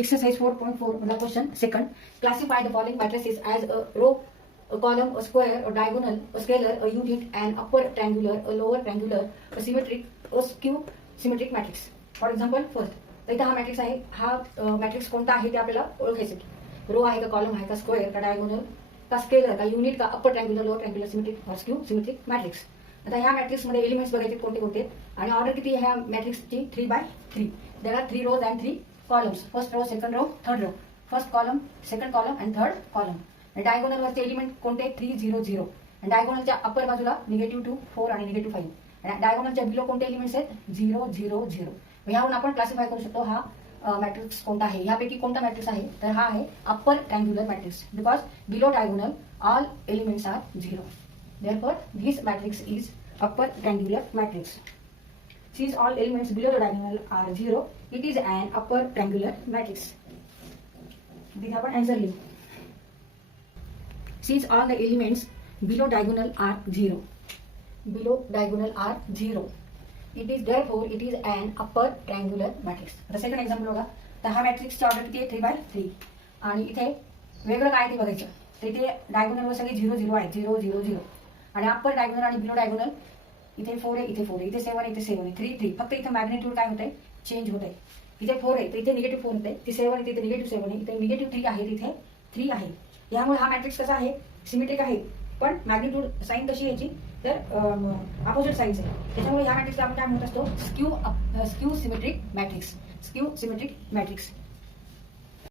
Exercise 4.4 the question second. Classify the following matrices as a row, a column, a square, a diagonal, a scalar, a unit, an upper triangular, a lower triangular, a symmetric, a skew symmetric matrix. For example, first तर इथं हा matrix आहे. हा matrix कोणता आहे ते आपल्याला ओळखायचं. रो आहे का, कॉलम आहे का, स्क्वेअर का, डायगोनल का, स्केलर का, युनिट का, upper triangular, lower triangular, symmetric, skew symmetric matrix. आता ह्या मॅट्रिक्स मध्ये एलिमेंट्स बघायचे कोणते कोणते आणि ऑर्डर किती ह्या मॅट्रिक्सची 3/3. There are 3 rows and 3 columns. First row, second row, third row. First column, second column and third column. Diagonal वरचे एलिमेंट कोणते 3 0 0. डायगोनलच्या अप्पर बाजूला -2 4 आणि -5. डायगोनलच्या बिलो कोणते एलिमेंट्स आहेत 0 0 0. यावरून आपण क्लासिफाय करू शकतो हा मॅट्रिक्स कोणता आहे. यापैकी कोणता मॅट्रिक्स आहे तर हा आहे upper triangular matrix because below diagonal all elements are 0. Therefore, this matrix is upper triangular matrix. Since all elements below the diagonal are 0, it is an upper triangular matrix. This आपण answer लिहू. Since all the elements below diagonal are 0, it is therefore it is an upper triangular matrix. The second example बघा. तर हा मॅट्रिक्सची order किती आहे 3/3 आणि इथे वेगळं काय ते बघायचं. तर इथे डायगोनलवर सगळे 0 0 आहे 0 0 0 आणि अप्पर डायगोनल आणि बिलो डायगोनल इथे 4 आहे, इथे 4 आहे, इथे 7 आहे, इथे 7 आहे, 3 3. फक्त इथे मॅग्निट्यूड काय होत आहे चेंज होत आहे. इथे 4 आहे तर इथे -4 होत आहे, इथे 7 आहे तिथे -7 आहे, इथे -3 आहे तिथे 3 आहे. यामुळे हा मॅट्रिक्स कसा आहे सिमेट्रिक आहे पण मॅग्निट्यूड साईन कशी यायची तर अपोजिट साईन्स आहे. त्याच्यामुळे ह्या मॅट्रिक्सला आपण काय म्हणत असतो स्क्यू सिमेट्रिक मॅट्रिक्स.